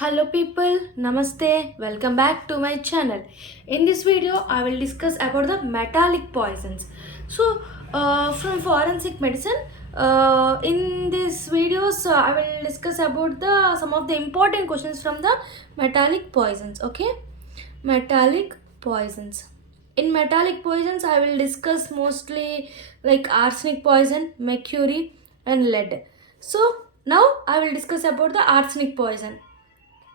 Hello people, namaste, welcome back to my channel. In this video, I will discuss about the metallic poisons. From forensic medicine, in these videos, I will discuss about the some of the important questions from the metallic poisons. Okay, metallic poisons. In metallic poisons, I will discuss mostly like arsenic poison, mercury, and lead. So now I will discuss about the arsenic poison.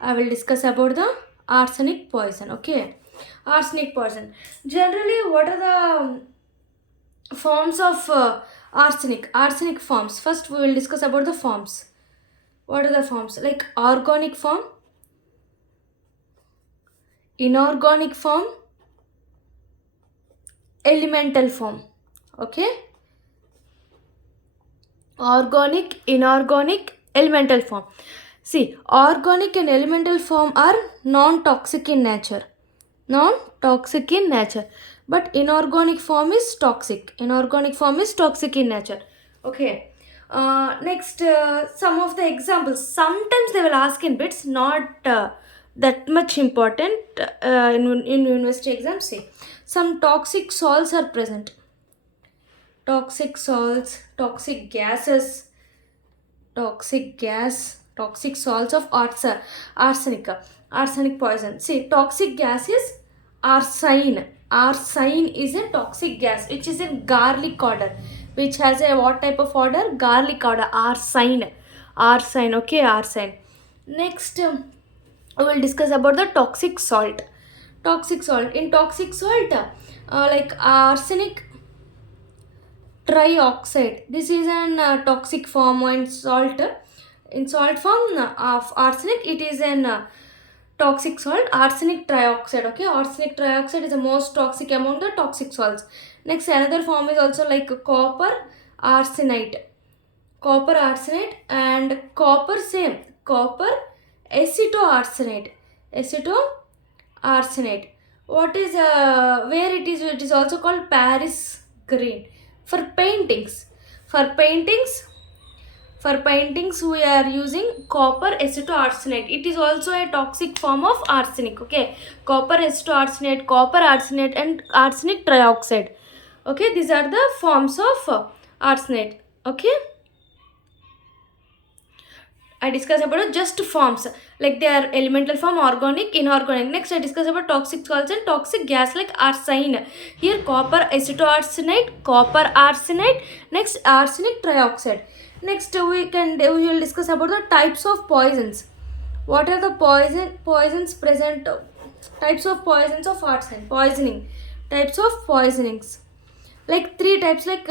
I will discuss about the arsenic poison. Okay, arsenic poison. Generally, what are the forms of arsenic? Arsenic forms. First, we will discuss about the forms. What are the forms? Like organic form, inorganic form, elemental form. Okay, organic, inorganic, elemental form. See, organic and elemental form are non-toxic in nature. Non-toxic in nature. But inorganic form is toxic. Inorganic form is toxic in nature. Okay. Next, some of the examples. Sometimes they will ask in bits, not that much important in university exams. See, some toxic salts are present. Toxic salts, toxic gases, toxic gas, toxic salts of arsenic, arsenic poison. See, toxic gas is arsine. Arsine is a toxic gas which is in garlic order, which has a what type of order? Garlic order. Arsine. Arsine. Okay, arsine. Next, we will discuss about the toxic salt. Toxic salt. In toxic salt, like arsenic trioxide. This is an toxic form in salt. In salt form of arsenic, it is an toxic salt, arsenic trioxide. Okay, arsenic trioxide is the most toxic among the toxic salts. Next, another form is also like copper arsenite. Copper arsenite and copper same. Copper acetoarsenate. Acetoarsenate. What is where it is? It is also called Paris green for paintings. For paintings, for paintings, we are using copper acetoarsenate. It is also a toxic form of arsenic. Okay, copper acetoarsenate, copper arsenate, and arsenic trioxide. Okay, these are the forms of arsenate. Okay, I discuss about just forms like they are elemental form, organic, inorganic. Next, I discuss about toxic salts and toxic gas like arsine. Here, copper acetoarsenate, copper arsenate. Next, arsenic trioxide. Next, we will discuss about the types of poisons. What are the poisons present? Types of poisons of arsine. Poisoning. Types of poisonings. Like three types like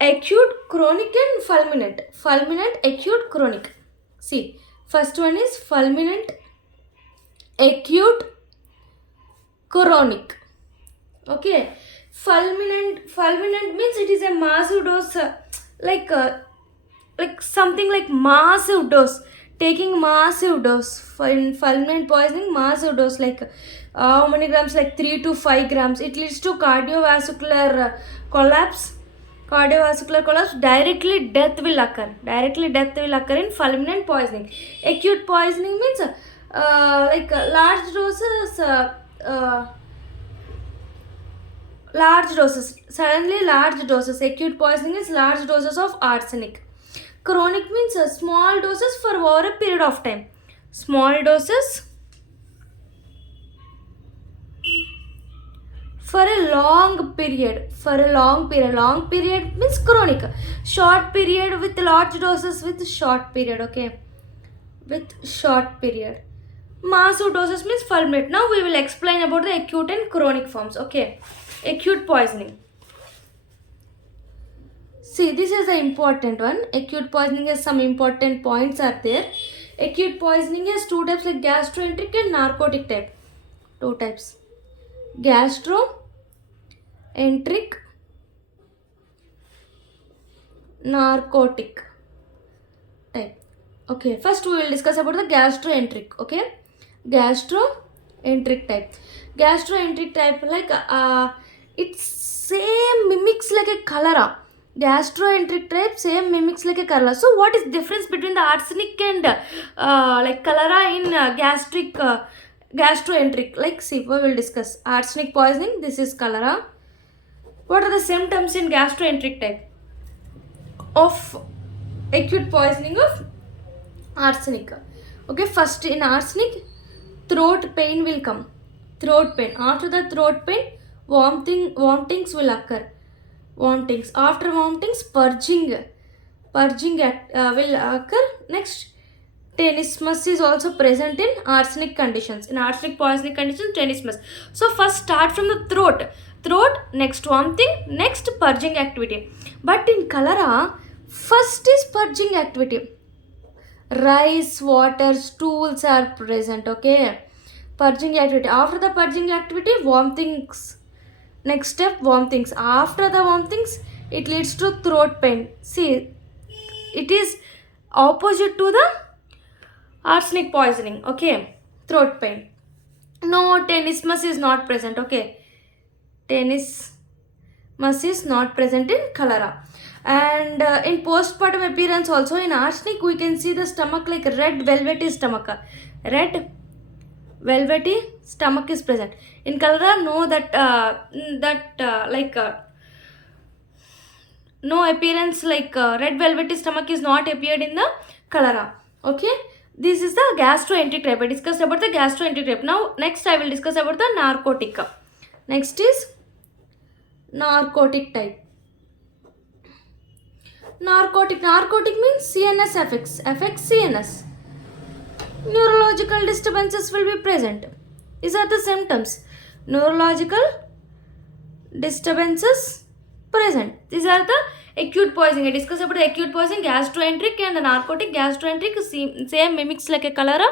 acute, chronic, and fulminant. Fulminant, acute, chronic. See, first one is fulminant, acute, chronic. Okay, fulminant means it is a massive dose, like something like massive dose. Taking massive dose for in fulminant poisoning, massive dose like how many grams? Like 3 to 5 grams. It leads to cardiovascular collapse. Cardiovascular collapse, directly death will occur. Directly death will occur in fulminant poisoning. Acute poisoning means large doses, large doses. Suddenly large doses. Acute poisoning is large doses of arsenic. Chronic means small doses for over a period of time. Small doses for a long period. Long period means chronic. Short period with large doses with short period. Okay, with short period. Massive doses means fulminant. Now we will explain about the acute and chronic forms. Okay, acute poisoning. See, this is the important one. Acute poisoning has some important points are there. Acute poisoning has two types like gastroenteric and narcotic type. Two types. Gastroenteric, narcotic type. Okay, first we will discuss about the gastroenteric. Okay, gastroenteric type. Gastroenteric type like it same mimics like a cholera. Gastroenteric type same mimics like a cholera. So what is difference between the arsenic and like cholera in gastroenteric? Like see, we will discuss arsenic poisoning. This is cholera. What are the symptoms in gastroenteric type of acute poisoning of arsenic? Okay, first in arsenic, throat pain will come. Throat pain. After the throat pain, vomitings will occur. Vomitings. After vomitings, will occur. Next, tenesmus is also present in arsenic conditions. In arsenic poisoning conditions, tenesmus. So first start from the throat, next vomiting, next purging activity. But in cholera, first is purging activity. Rice, water, stools are present. Okay, purging activity. After the purging activity, vomitings. Next step, vomitings. After the vomitings, it leads to throat pain. See, it is opposite to the arsenic poisoning. Okay, throat pain. No, tenesmus is not present. Okay, tenesmus is not present in cholera. And in postpartum appearance also in arsenic we can see the stomach like red velvety stomach. Red velvety stomach is present. In cholera, no, no appearance like red velvety stomach is not appeared in the cholera. Okay, this is the gastroenteric type. I discussed about the gastroenteric type. Now next I will discuss about the narcotic. Next is narcotic type. Narcotic means CNS affects CNS. Neurological disturbances will be present. These are the symptoms. Neurological disturbances present. These are the acute poisoning. I discussed about the acute poisoning, gastroenteric and the narcotic. Gastroenteric same mimics like a cholera.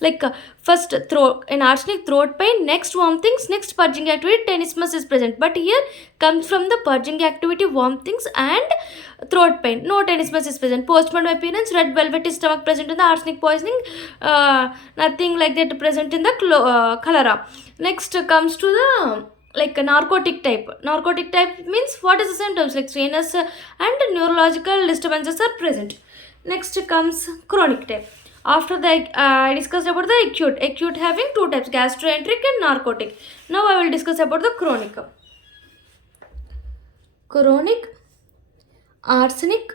Like first throat in arsenic, throat pain, next vomitings, next purging activity, tenesmus is present. But here comes from the purging activity, vomitings and throat pain. No tenesmus is present. Postmortem appearance, red velvety stomach present in the arsenic poisoning. Nothing like that present in the cholera. Next comes to the like a narcotic type. Narcotic type means what is the symptoms like CNS and neurological disturbances are present. Next comes chronic type. After the I discussed about the acute having two types, gastroenteric and narcotic. Now I will discuss about the chronic arsenic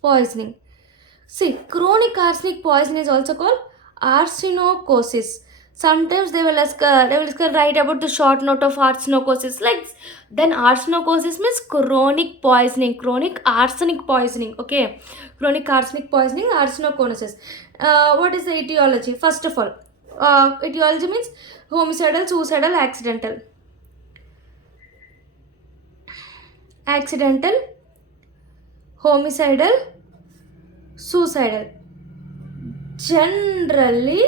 poisoning. See, chronic arsenic poison is also called arsenocosis. Sometimes they will write about the short note of arsenocosis. Like then arsenocosis means chronic poisoning, chronic arsenic poisoning. Okay, chronic arsenic poisoning, arsenocosis. What is the etiology? First of all, etiology means homicidal, suicidal, accidental, homicidal, suicidal. Generally,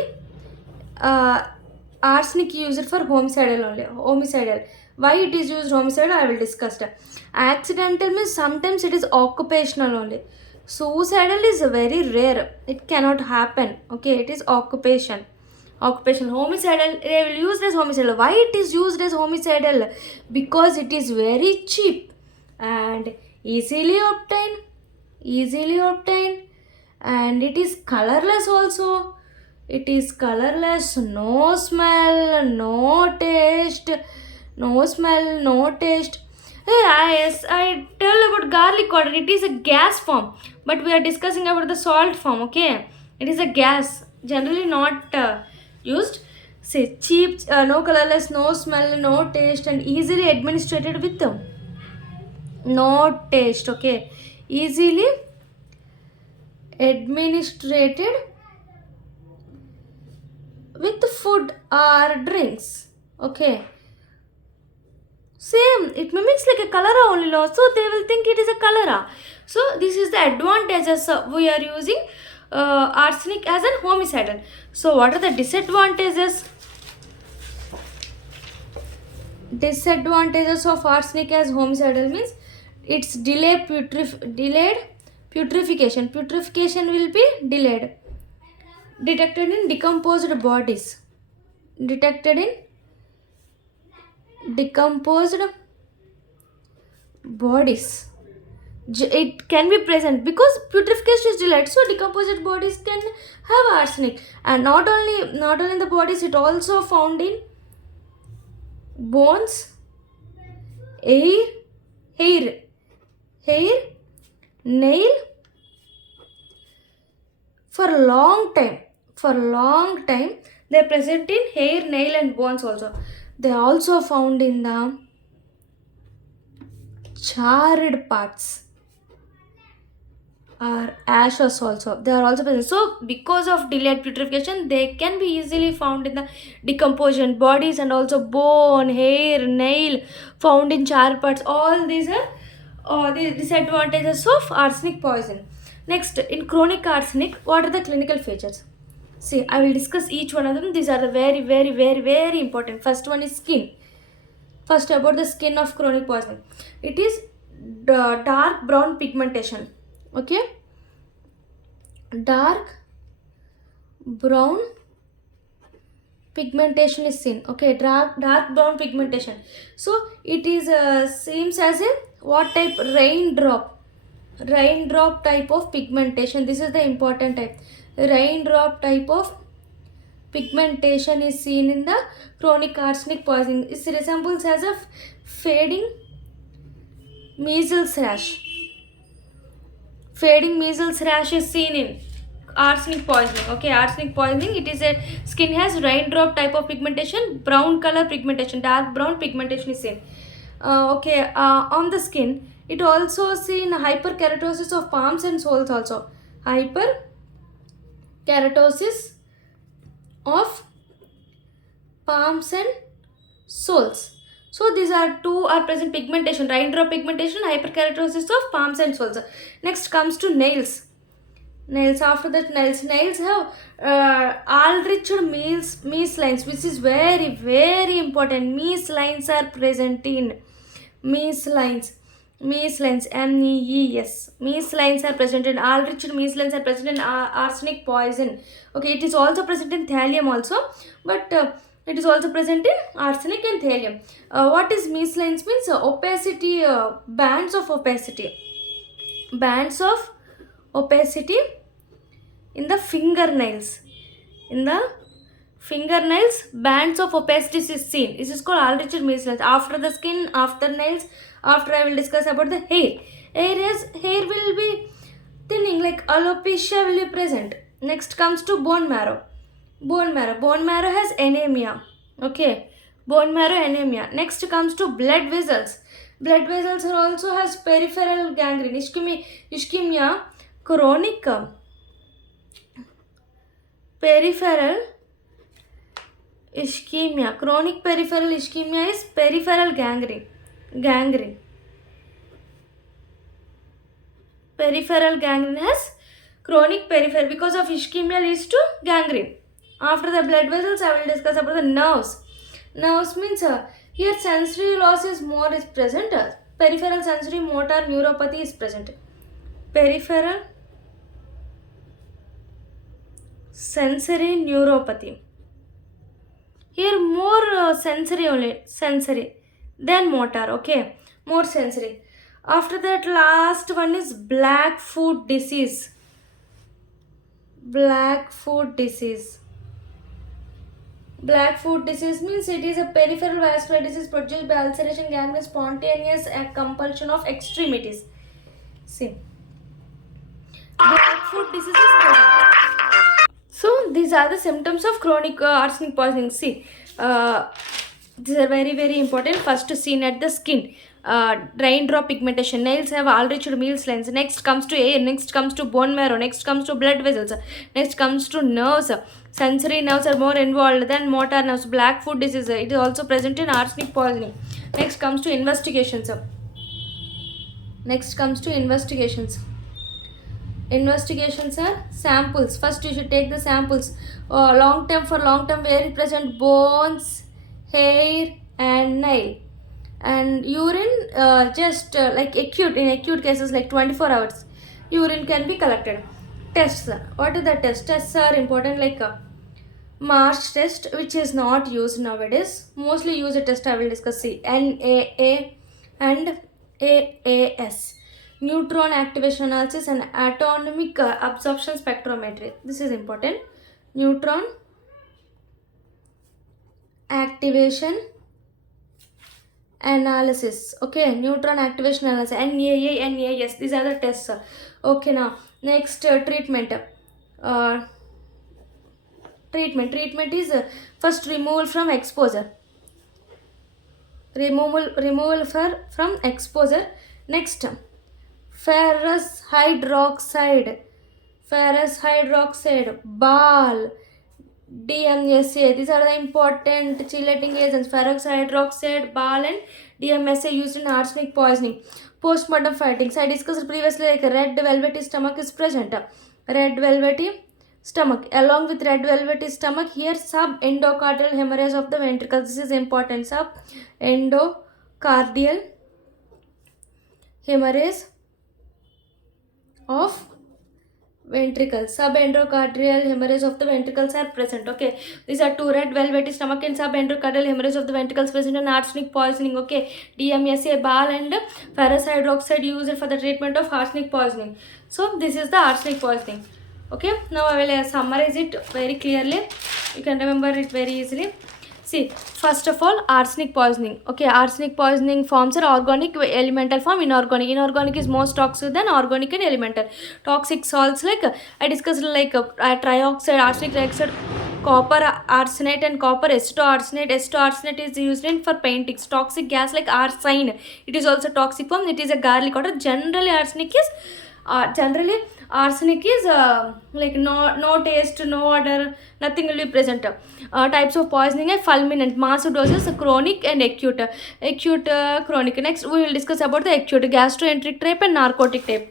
arsenic used for homicidal only. Homicidal. Why it is used homicidal? I will discuss that. Accidental means sometimes it is occupational only. Suicidal is very rare. It cannot happen. Okay, it is occupation. Occupational. Homicidal, they will use as homicidal. Why it is used as homicidal? Because it is very cheap and easily obtained, and it is colorless also. It is colorless, no smell, no taste. Yes, I tell about garlic water. It is a gas form, but we are discussing about the salt form. Okay, it is a gas, generally not used. Say cheap, no colorless, no smell, no taste, and easily administered with no taste. Okay, easily administered with food or drinks. Okay, same, it mimics like a cholera only law, so they will think it is a cholera. So this is the advantages we are using arsenic as an homicidal. So what are the disadvantages? Disadvantages of arsenic as homicidal means it's delayed putrefaction. Putrefaction will be delayed. Detected in decomposed bodies. Detected in decomposed bodies. it can be present because putrefaction is delayed, so decomposed bodies can have arsenic. And not only in the bodies, it also found in bones, air hair hair nail. For a long time they're present in hair, nail and bones also. They also found in the charred parts or ashes also, they are also present. So because of delayed putrefaction, they can be easily found in the decomposition bodies, and also bone, hair, nail found in charred parts. All these are the disadvantages of arsenic poison. Next, in chronic arsenic, what are the clinical features? See, I will discuss each one of them. These are the very, very, very, very important. First one is skin. First, about the skin of chronic poisoning. It is dark brown pigmentation. Okay, dark brown pigmentation is seen. Okay, dark brown pigmentation. So it is seems as a what type? Raindrop type of pigmentation. This is the important type. Raindrop type of pigmentation is seen in the chronic arsenic poisoning. It resembles as a fading measles rash. Fading measles rash is seen in arsenic poisoning. Okay, arsenic poisoning, it is a skin has raindrop type of pigmentation, brown color pigmentation, dark brown pigmentation is seen. On the skin, it also seen hyperkeratosis of palms and soles also. Hyperkeratosis of palms and soles. So these are two are present pigmentation, raindrop pigmentation, hyperkeratosis of palms and soles. Next comes to nails. After that, nails have all-riched mesh lines, which is very, very important. Mesh lines are present in mesh lines. Mesh lines, MEES. Mesh lines are present in all-riched mesh lines are present in arsenic poison. Okay, it is also present in thallium also, but it is also present in arsenic and thallium. What is mesh lines means? Opacity, bands of opacity. Bands of opacity in the fingernails. In the fingernails, bands of opacity is seen. This is called all-riched mesh lines. After the skin, after nails, after I will discuss about the hair. Hair will be thinning, like alopecia will be present. Next comes to bone marrow. Bone marrow has anemia. Okay, bone marrow anemia. Next comes to blood vessels. Blood vessels also has peripheral gangrene. Ischemia, chronic peripheral ischemia. Chronic peripheral ischemia is peripheral gangrene. Peripheral gangrene has chronic peripheral because of ischemia leads to gangrene. After the blood vessels, I will discuss about the nerves. Nerves means here sensory loss is present. Peripheral sensory motor neuropathy is present. Peripheral sensory neuropathy. Here more sensory than motor. Okay, more sensory. After that, last one is Blackfoot disease. Blackfoot disease means it is a peripheral vascular disease produced by ulceration, gangrene, spontaneous compulsion of extremities. See, Blackfoot disease is present. So these are the symptoms of chronic arsenic poisoning. See, these are very, very important. First, seen at the skin. Raindrop pigmentation. Nails have all-riched mesh lines. Next comes to hair. Next comes to bone marrow. Next comes to blood vessels. Next comes to nerves. Sensory nerves are more involved than motor nerves. Blackfoot disease. It is also present in arsenic poisoning. Next comes to investigations. Investigations are samples. First, you should take the samples. Long term, where it present bones, hair, and nail. And urine, like in acute cases, like 24 hours, urine can be collected. Tests. What are the tests? Tests are important, like March test, which is not used nowadays. Mostly used test I will discuss. See, NAA and AAS. neutron activation analysis and atomic absorption spectrometry. This is important. Neutron activation analysis. Okay, neutron activation analysis, NAS, these are the tests. Okay, now next treatment. Treatment is first removal from exposure. Removal from exposure. Next, ferrous hydroxide, ball, DMSA. These are the important chelating agents. Ferrous hydroxide, ball, and DMSA used in arsenic poisoning. Postmortem findings. I discussed previously, like red velvety stomach is present. Red velvety stomach. Along with red velvety stomach, here subendocardial hemorrhage of the ventricles. This is important. Subendocardial hemorrhage of ventricles. Subendocardial hemorrhage of the ventricles are present. Okay, these are two: red velvety stomach and subendocardial hemorrhage of the ventricles present in arsenic poisoning. Okay, DMSA, ball, and ferrous hydroxide used for the treatment of arsenic poisoning. So this is the arsenic poisoning. Okay, now I will summarize it very clearly. You can remember it very easily. See, first of all, arsenic poisoning. Okay, arsenic poisoning forms are organic, elemental form, inorganic. Inorganic is most toxic than organic and elemental. Toxic salts, like I discussed, like trioxide, arsenic trioxide, copper arsenate, and copper estearsenate. Estearsenate is used in for paintings. Toxic gas like arsine, it is also toxic form. It is a garlic water. Generally arsenic is like no taste, no odor, nothing will be present. Types of poisoning are fulminant, mass doses, chronic and acute. Chronic. Next we will discuss about the acute, gastroenteric type and narcotic type.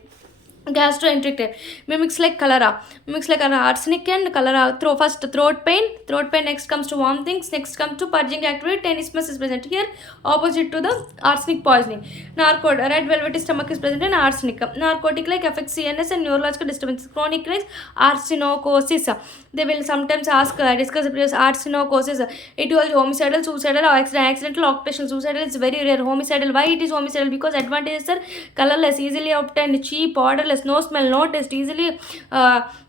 Gastroenteric type mimics like cholera, arsenic and cholera. First throat pain, next comes to vomitings, next comes to purging activity, tenesmus is present here, opposite to the arsenic poisoning. Red velvety stomach is present in arsenic. Narcotic like affects CNS and neurological disturbances. Chronic is arsenocosis. They will sometimes ask, discuss the previous arsenocosis. It was homicidal, suicidal, or accidental occupational. Suicidal is very rare. Homicidal, why it is homicidal? Because advantages are colorless, easily obtained, cheap, odorless, no smell, no taste, easily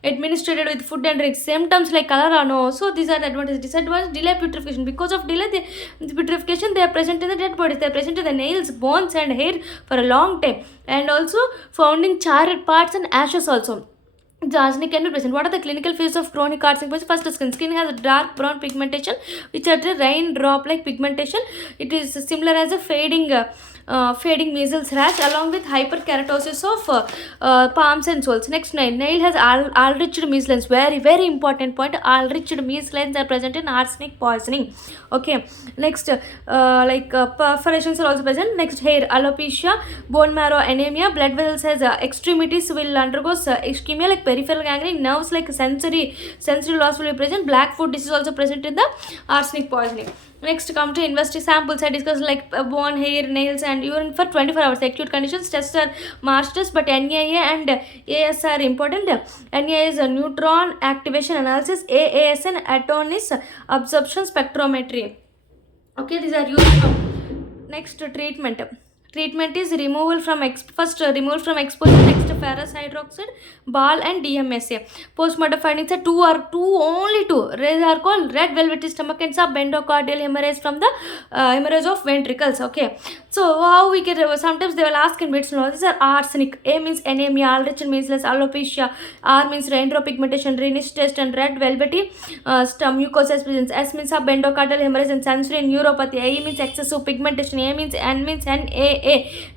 administered with food and drinks. Symptoms like cholera, no. So these are the advantages. Disadvantage, delay putrefaction. Because of delay, the putrefaction, they are present in the dead bodies. They are present in the nails, bones, and hair for a long time, and also found in charred parts and ashes also. The arsenic can be present. What are the clinical phases of chronic arsenic poisoning? First, skin has a dark brown pigmentation, which are the raindrop like pigmentation. It is similar as a fading measles rash, along with hyperkeratosis of palms and soles. Next, nail has all-riched measles. Very, very important point. All-riched measles are present in arsenic poisoning. Okay. Next, perforations are also present. Next, hair, alopecia, bone marrow anemia, blood vessels has extremities will undergo ischemia like peripheral gangrene, nerves like sensory loss will be present. Black foot disease is also present in the arsenic poisoning. Next, come to investigate samples. I discussed like bone, hair, nails, and urine for 24 hours. Acute conditions tests are Marsh test, but NAA and AS are important. NAA is a neutron activation analysis. AAS and atomic absorption spectrometry. Okay, these are used for next treatment. Treatment is removal from removal from exposure. Next, ferrous hydroxide, ball, and DMSA. Postmortem findings are only two. They are called red velvety stomach and subendocardial hemorrhage from the hemorrhage of ventricles. Okay, so how we can sometimes they will ask in bits. No, these are arsenic. A means anemia, all-rich means less, alopecia. R means raindrop pigmentation, Rinish test, and red velvety mucosa presence. S means subendocardial hemorrhage and sensory neuropathy. A means excessive pigmentation. A means N means NA.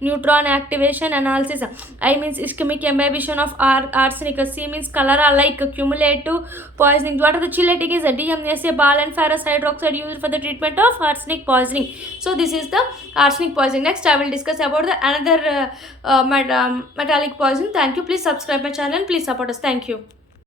Neutron activation analysis. I means ischemic imbibition of arsenic. C means cholera like cumulative poisoning. What are the chelating is DMSA, ball, and ferrous hydroxide used for the treatment of arsenic poisoning. So this is the arsenic poisoning. Next I will discuss about the another metallic poison. Thank you. Please subscribe my channel and please support us. Thank you.